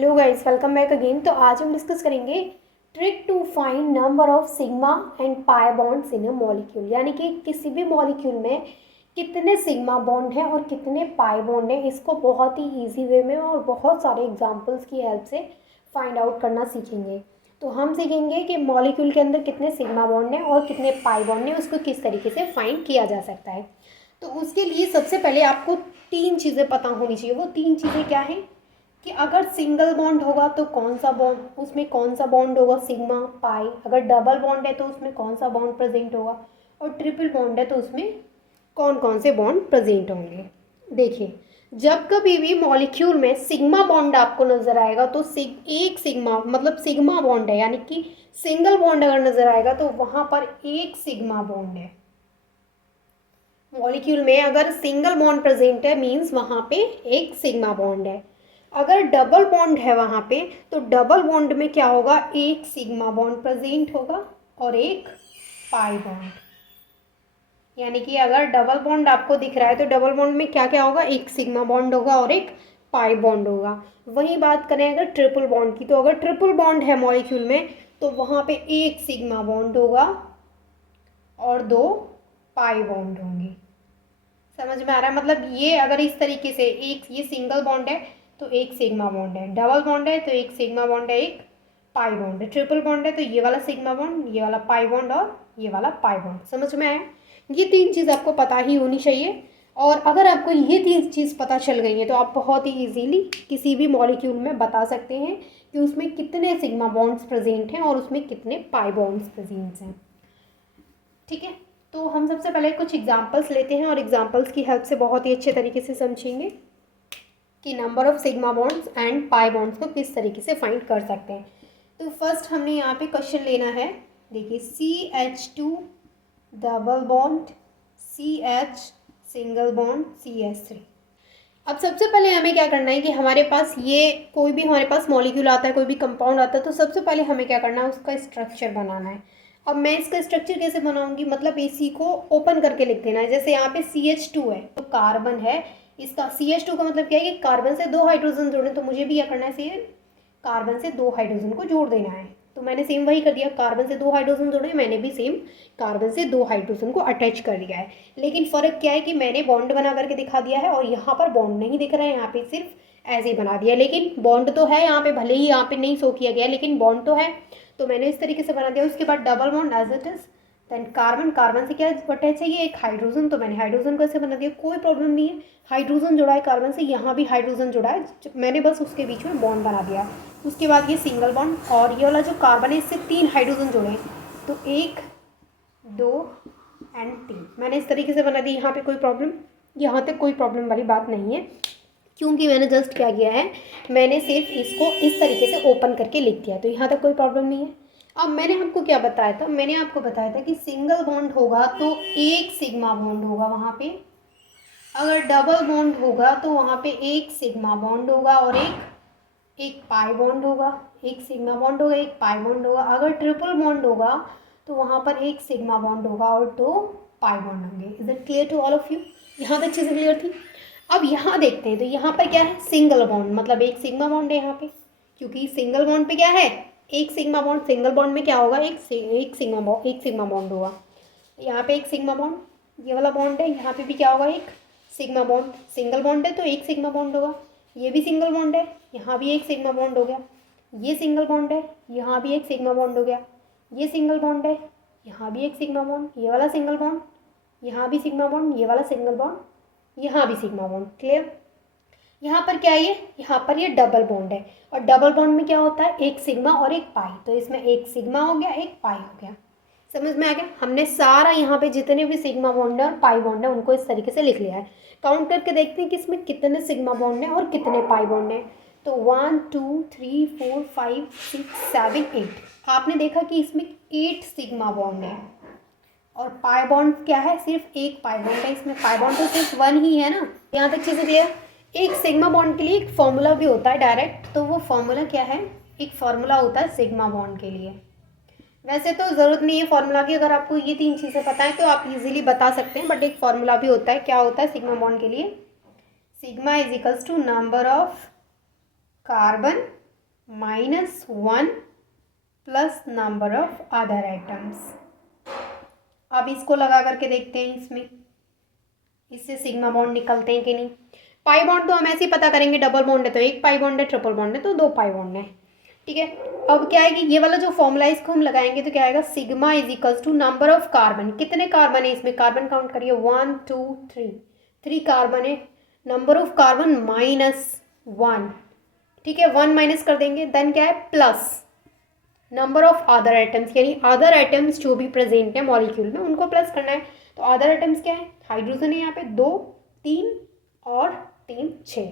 Hello guys, welcome back again. तो आज हम डिस्कस करेंगे trick to find number of sigma and pi bonds in a molecule, यानी कि किसी भी मॉलिक्यूल में कितने सिग्मा बॉन्ड हैं और कितने पाई बॉन्ड हैं। इसको बहुत ही इजी वे में और बहुत सारे एग्जांपल्स की हेल्प से फाइंड आउट करना सीखेंगे। तो हम सीखेंगे कि मॉलिक्यूल के अंदर कितने सिग्मा बॉन्ड हैं और कितने पाई बॉन्ड हैं, उसको किस तरीके से फाइंड किया जा सकता है। तो उसके लिए सबसे पहले आपको तीन चीज़ें पता होनी चाहिए। वो तीन चीज़ें क्या हैं कि अगर सिंगल बॉन्ड होगा तो कौन सा बॉन्ड, उसमें कौन सा बॉन्ड होगा, सिग्मा पाई। अगर डबल बॉन्ड है तो उसमें कौन सा बॉन्ड प्रेजेंट होगा, और ट्रिपल बॉन्ड है तो उसमें कौन कौन से बॉन्ड प्रेजेंट होंगे। देखिए, जब कभी भी मॉलिक्यूल में सिग्मा बॉन्ड आपको नजर आएगा तो एक सिग्मा मतलब सिग्मा बॉन्ड है, यानी कि सिंगल बॉन्ड अगर नजर आएगा तो वहां पर एक सिग्मा बॉन्ड है। मॉलिक्यूल में अगर सिंगल बॉन्ड प्रेजेंट है मीन्स वहां पे एक सिग्मा बॉन्ड है। अगर डबल बॉन्ड है वहां पे तो डबल बॉन्ड में क्या होगा, एक सिग्मा बॉन्ड प्रेजेंट होगा और एक पाई बॉन्ड। यानी कि अगर डबल बॉन्ड आपको दिख रहा है तो डबल बॉन्ड में क्या क्या होगा, एक सिग्मा बॉन्ड होगा और एक पाई बॉन्ड होगा। वही बात करें अगर ट्रिपल बॉन्ड की, तो अगर ट्रिपल बॉन्ड है मॉलिक्यूल में तो वहां पे एक सिग्मा बॉन्ड होगा और दो पाई बॉन्ड होंगे। समझ में आ रहा है? मतलब ये अगर इस तरीके से एक ये सिंगल बॉन्ड है तो एक सिग्मा बॉन्ड है, डबल बॉन्ड है तो एक सिग्मा बॉन्ड है, एक पाई बॉन्ड है, ट्रिपल बॉन्ड है तो ये वाला सिग्मा बॉन्ड, ये वाला पाई बॉन्ड और ये वाला पाई बॉन्ड। समझ में आया? ये तीन चीज़ आपको पता ही होनी चाहिए। और अगर आपको ये तीन चीज़ पता चल गई है तो आप बहुत ही इजीली किसी भी मॉलिक्यूल में बता सकते हैं कि उसमें कितने सिग्मा बॉन्ड्स प्रेजेंट हैं और उसमें कितने पाई बॉन्ड्स प्रेजेंट हैं। ठीक है, तो हम सबसे पहले कुछ एग्जांपल्स लेते हैं और एग्जांपल्स की हेल्प से बहुत ही अच्छे तरीके से समझेंगे कि number of sigma bonds and pi bonds को किस तरीके से फाइंड कर सकते हैं। तो फर्स्ट हमने यहाँ पे क्वेश्चन लेना है। देखिए, CH2 double bond, CH single bond, CH3। अब सबसे पहले हमें क्या करना है कि हमारे पास ये कोई भी हमारे पास मॉलिक्यूल आता है, कोई भी कंपाउंड आता है, तो सबसे पहले हमें क्या करना है, उसका स्ट्रक्चर बनाना है। अब मैं इसका स्ट्रक्चर कैसे बनाऊंगी, मतलब इसी को ओपन करके लिख देना है। जैसे यहाँ पे CH2 है तो कार्बन है, इसका CH2 का मतलब क्या है कि कार्बन से दो हाइड्रोजन जोड़े, तो मुझे भी क्या करना है, सेम कार्बन से दो हाइड्रोजन को जोड़ देना है। तो मैंने सेम वही कर दिया, कार्बन से दो हाइड्रोजन जोड़े, मैंने भी सेम कार्बन से दो हाइड्रोजन को अटैच कर दिया है। लेकिन फ़र्क क्या है कि मैंने बॉन्ड बना करके दिखा दिया है और यहाँ पर बॉन्ड नहीं दिख रहा है, यहाँ पे सिर्फ ऐसे ही बना दिया। लेकिन बॉन्ड तो है यहाँ पे, भले ही यहाँ पे नहीं शो किया गया लेकिन बॉन्ड तो है, तो मैंने इस तरीके से बना दिया। उसके बाद double bond as it is, then carbon, carbon से क्या अटैच चाहिए, एक हाइड्रोजन, तो मैंने हाइड्रोजन को ऐसे बना दिया, कोई प्रॉब्लम नहीं है। हाइड्रोजन जुड़ा है कार्बन से, यहाँ भी हाइड्रोजन जुड़ा है, मैंने बस उसके बीच में बॉन्ड बना दिया। उसके बाद ये सिंगल बॉन्ड, और ये वाला जो कार्बन है इससे तीन हाइड्रोजन जुड़े हैं, तो एक, दो एंड तीन, मैंने इस तरीके से बना दी। यहाँ पे कोई प्रॉब्लम, यहाँ तक कोई प्रॉब्लम वाली बात नहीं है, क्योंकि मैंने जस्ट क्या किया है, मैंने सिर्फ इसको इस तरीके से ओपन करके लिख दिया, तो यहाँ तक कोई प्रॉब्लम नहीं है। अब मैंने आपको क्या बताया था, मैंने आपको बताया था कि सिंगल बॉन्ड होगा तो एक सिग्मा बॉन्ड होगा वहाँ पे, अगर डबल बॉन्ड होगा तो वहाँ पे एक सिग्मा बॉन्ड होगा और एक पाई बॉन्ड होगा, एक सिग्मा बॉन्ड होगा, एक पाई बॉन्ड होगा। अगर ट्रिपल बॉन्ड होगा तो वहाँ पर एक सिग्मा बॉन्ड होगा और दो पाई बॉन्ड होंगे। Is it clear to all of you? यहाँ तक चीज़ें क्लियर थी? अब यहाँ देखते हैं, तो यहाँ पर क्या है, सिंगल बॉन्ड, मतलब एक सिग्मा बॉन्ड है यहाँ पे, क्योंकि सिंगल बॉन्ड पे क्या है, एक सिग्मा बॉन्ड। सिंगल बॉन्ड में क्या होगा, एक सिग्मा बॉन्ड होगा। यहाँ पे एक सिग्मा बॉन्ड, ये वाला बॉन्ड है, यहाँ पे भी क्या होगा, एक सिग्मा बॉन्ड। सिंगल बॉन्ड है तो एक सिग्मा बॉन्ड होगा। ये भी सिंगल बॉन्ड है, यहाँ भी एक सिग्मा बॉन्ड हो गया। ये सिंगल बॉन्ड है, यहाँ भी एक सिग्मा बॉन्ड हो गया। ये सिंगल बॉन्ड है, यहाँ भी एक सिग्मा बॉन्ड, ये वाला सिंगल बॉन्ड, यहाँ भी सिग्मा बॉन्ड, ये वाला सिंगल बॉन्ड, यहाँ भी सिग्मा बॉन्ड। क्लियर? यहाँ पर क्या है, यहाँ पर ये डबल बॉन्ड है, और डबल बॉन्ड में क्या होता है, एक सिग्मा और एक पाई, तो इसमें एक सिग्मा हो गया, एक पाई हो गया। समझ में आ गया? हमने सारा यहाँ पे जितने भी सिग्मा बॉन्ड है और पाई बॉन्ड है उनको इस तरीके से लिख लिया है। काउंट करके देखते हैं कि इसमें कितने सिग्मा बॉन्ड है और कितने पाई बॉन्ड है। तो 1 2 3 4 5 6 7 8, आपने देखा कि इसमें 8 सिग्मा बॉन्ड है, और पाई बॉन्ड क्या है, सिर्फ एक पाई बॉन्ड है। इसमें पाई बॉन्ड तो सिर्फ वन ही है ना। यहाँ तक चीज़ें क्लियर? एक सिग्मा बॉन्ड के लिए एक फॉर्मूला भी होता है डायरेक्ट, तो वो फॉर्मूला क्या है, एक फॉर्मूला होता है सिग्मा बॉन्ड के लिए। वैसे तो ज़रूरत नहीं है फार्मूला की, अगर आपको ये तीन चीज़ें पता है तो आप इजीली बता सकते हैं, बट एक फार्मूला भी होता है। क्या होता है सिग्मा बॉन्ड के लिए, sigma is equals to number of carbon -1 plus number of other atoms. अब इसको लगा करके देखते हैं, इससे सिग्मा बॉन्ड निकलते हैं कि नहीं। पाई बॉन्ड तो हम ऐसे ही पता करेंगे, डबल बॉन्ड है तो एक पाई बॉन्ड है, ट्रिपल बॉन्ड है तो 2 पाई बॉन्ड है। ठीक है, अब क्या है कि ये वाला जो फॉर्मूला इसको हम लगाएंगे तो क्या आएगा, sigma is equals to number of carbon. कितने कार्बन है इसमें, कार्बन काउंट करिए, 1 2 3, 3 कार्बन है। नंबर ऑफ कार्बन -1, ठीक है, 1 माइनस कर देंगे, देन क्या है plus number of other atoms, यानी अदर एटम्स जो भी प्रेजेंट है मॉलिक्यूल में उनको प्लस करना है। तो अदर एटम्स क्या है, हाइड्रोजन है यहाँ पे 2 3 और 3 6,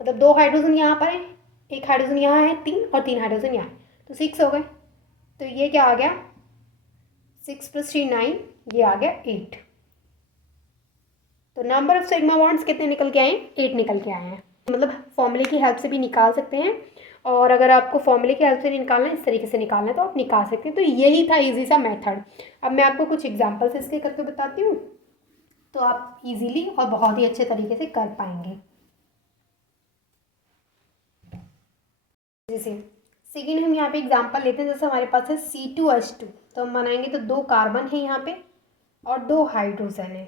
मतलब 2 हाइड्रोजन यहाँ पर है, 1 हाइड्रोजन यहाँ है 3 और 3 हाइड्रोजन यहाँ, तो 6 हो गए। तो ये क्या आ गया, 6 + 3 9, ये आ गया 8। तो नंबर ऑफ सिग्मा बॉन्ड्स कितने निकल के आए, 8 निकल के आए हैं। मतलब फॉर्मूले की हेल्प से भी निकाल सकते हैं, और अगर आपको फॉर्मूले की हेल्प से निकालना है, इस तरीके से निकालना है तो आप निकाल सकते हैं। तो यही था इजी सा मेथड। अब मैं आपको कुछ एग्जांपल्स इसके करके बताती हूँ, तो आप इजीली और बहुत ही अच्छे तरीके से कर पाएंगे। जैसे सेकेंड हम यहाँ पे एग्जांपल लेते हैं, जैसे हमारे पास है C2H2, तो हम बनाएंगे तो 2 कार्बन है यहाँ पे और 2 हाइड्रोजन है,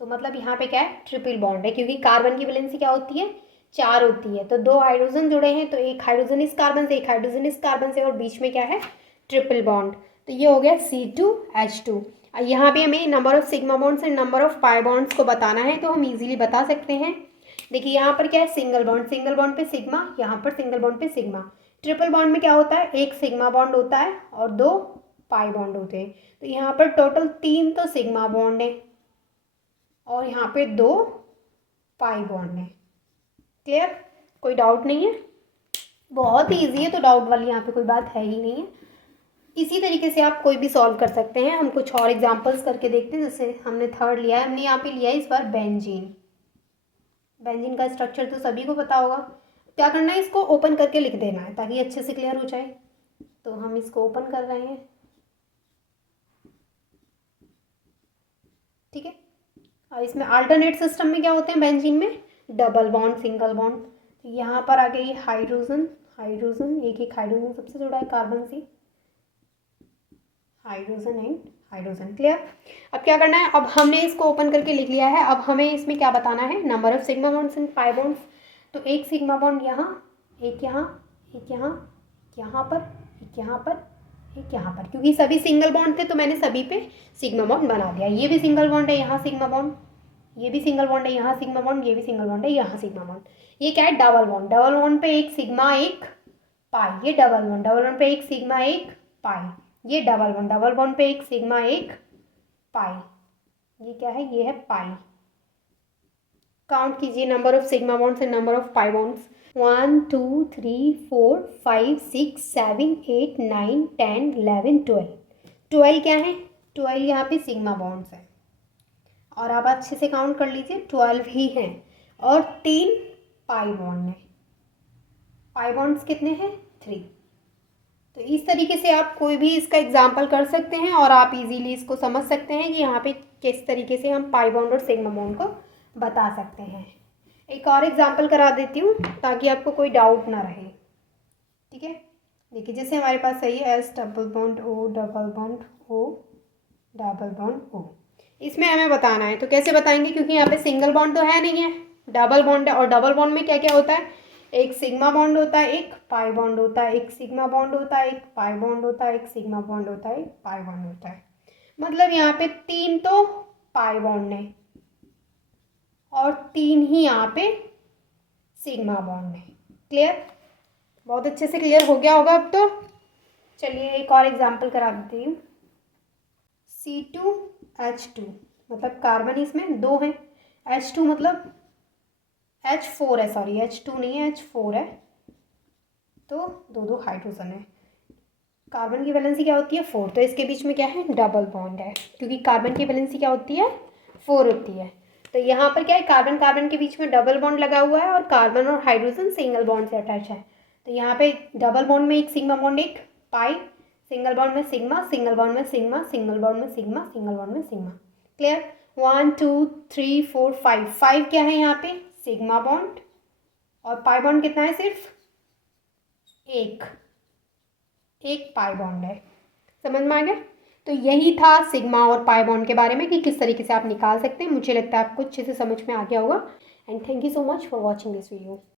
तो मतलब यहाँ पे क्या है, ट्रिपल बॉन्ड है, क्योंकि कार्बन की वैलेंसी क्या होती है, 4 होती है। तो 2 हाइड्रोजन जुड़े हैं, तो 1 हाइड्रोजन इस कार्बन से, 1 हाइड्रोजन इस कार्बन से, और बीच में क्या है, ट्रिपल बॉन्ड। तो ये हो गया C2H2। यहाँ पे हमें number of sigma bonds and number of pi bonds को बताना है, तो हम इजीली बता सकते हैं। देखिए यहाँ पर क्या है, सिंगल बॉन्ड पे सिग्मा, यहाँ पर सिंगल बॉन्ड पे सिग्मा। ट्रिपल बॉन्ड में क्या होता है, 1 सिग्मा बॉन्ड होता है और 2 पाई बॉन्ड होते हैं। तो यहाँ पर टोटल 3 तो सिग्मा बॉन्ड है और यहाँ पे 2 पाई बॉन्ड है। क्लियर, कोई डाउट नहीं है, बहुत ही ईजी है, तो डाउट वाली यहाँ पे कोई बात है ही नहीं है। इसी तरीके से आप कोई भी सॉल्व कर सकते हैं। हम कुछ और एग्जांपल्स करके देखते हैं। जैसे हमने थर्ड लिया है, हमने यहाँ पे लिया है इस बार बेंजीन। बेंजीन का स्ट्रक्चर तो सभी को पता होगा। क्या करना है, इसको ओपन करके लिख देना है ताकि अच्छे से क्लियर हो जाए। तो हम इसको ओपन कर रहे हैं, ठीक है। और इसमें अल्टरनेट सिस्टम में क्या होते हैं, बेंजीन में डबल बॉन्ड सिंगल बॉन्ड। तो यहाँ पर आ गई हाइड्रोजन, एक हाइड्रोजन सबसे जुड़ा है कार्बन से, हाइड्रोजन एंड हाइड्रोजन। क्लियर। अब क्या करना है, अब हमने इसको ओपन करके लिख लिया है। अब हमें इसमें क्या बताना है, number of sigma bonds and pi bonds. तो 1 सिग्मा बॉन्ड यहाँ, एक यहाँ, एक यहाँ, यहाँ पर, एक यहाँ पर, एक यहाँ पर, क्योंकि सभी सिंगल बॉन्ड थे तो मैंने सभी पे सिग्मा बॉन्ड बना दिया। ये भी सिंगल बॉन्ड है, यहाँ सिग्मा बॉन्ड, ये भी सिंगल बॉन्ड है, यहाँ सिग्मा बॉन्ड, ये भी सिंगल बॉन्ड है, यहाँ सिग्मा बॉन्ड। ये क्या है, डबल बॉन्ड। डबल बॉन्ड पे 1 सिग्मा 1 पाई, ये डबल बॉन्ड। डबल बॉन्ड पे 1 सिग्मा 1 पाई, ये डबल बॉन्ड। डबल बॉन्ड पे 1 सिग्मा 1 पाई, ये क्या है, ये है पाई। काउंट कीजिए number of sigma bonds and number of pi bonds. 1 2 3 4 5 6 7 8 9 10 11 12। 12 क्या है, 12 यहाँ पे सिग्मा बॉन्ड्स है, और आप अच्छे से काउंट कर लीजिए 12 ही हैं, और 3 पाई बॉन्ड है। पाई बॉन्ड्स कितने हैं, 3। तो इस तरीके से आप कोई भी इसका एग्जाम्पल कर सकते हैं, और आप इजीली इसको समझ सकते हैं कि यहाँ पे किस तरीके से हम पाई बॉन्ड और सिग्मा बॉन्ड को बता सकते हैं। एक और एग्जाम्पल करा देती हूँ ताकि आपको कोई डाउट ना रहे, ठीक है। देखिए जैसे हमारे पास है ये S double bond O double bond O double bond O, इसमें हमें बताना है। तो कैसे बताएंगे, क्योंकि यहाँ पे सिंगल बॉन्ड तो है नहीं है, डबल बॉन्ड है, और डबल बॉन्ड में क्या क्या होता है, एक सिग्मा बॉन्ड होता है, एक पाई बॉन्ड होता है, एक सिग्मा बॉन्ड होता है, एक पाई बॉन्ड होता है, एक सिग्मा बॉन्ड होता है, एक पाई बॉन्ड होता है। मतलब यहाँ पे 3 तो पाई बॉन्ड है और 3 ही यहाँ पे सिग्मा बॉन्ड है। क्लियर, बहुत अच्छे से क्लियर हो गया होगा अब तो। चलिए एक और एग्जाम्पल करा देती हूँ। C2H2, मतलब कार्बन इसमें 2 हैं, H2 मतलब H4 है, सॉरी H2 नहीं है, H4 है, तो 2 हाइड्रोजन है। कार्बन की वैलेंसी क्या होती है, 4, तो इसके बीच में क्या है, डबल बॉन्ड है, क्योंकि कार्बन की वैलेंसी क्या होती है, 4 होती है। तो यहाँ पर क्या है, कार्बन कार्बन के बीच में डबल बॉन्ड लगा हुआ है, और कार्बन और हाइड्रोजन सिंगल बॉन्ड से अटैच है। तो यहाँ पे डबल बॉन्ड में 1 सिग्मा बॉन्ड 1 पाई, सिंगल बॉन्ड में सिग्मा, सिंगल बॉन्ड में सिग्मा, सिंगल बॉन्ड में सिग्मा, सिंगल बॉन्ड में सिग्मा। क्लियर। 1 2 3 4 5, 5 क्या है यहाँ पे, सिग्मा बॉन्ड, और पाई बॉन्ड कितना है, सिर्फ एक एक पाई बॉन्ड है। समझ में आ गया? तो यही था सिग्मा और पाई बॉन्ड के बारे में कि किस तरीके से आप निकाल सकते हैं। मुझे लगता है आपको अच्छे से समझ में आ गया होगा। And thank you so much for watching this video.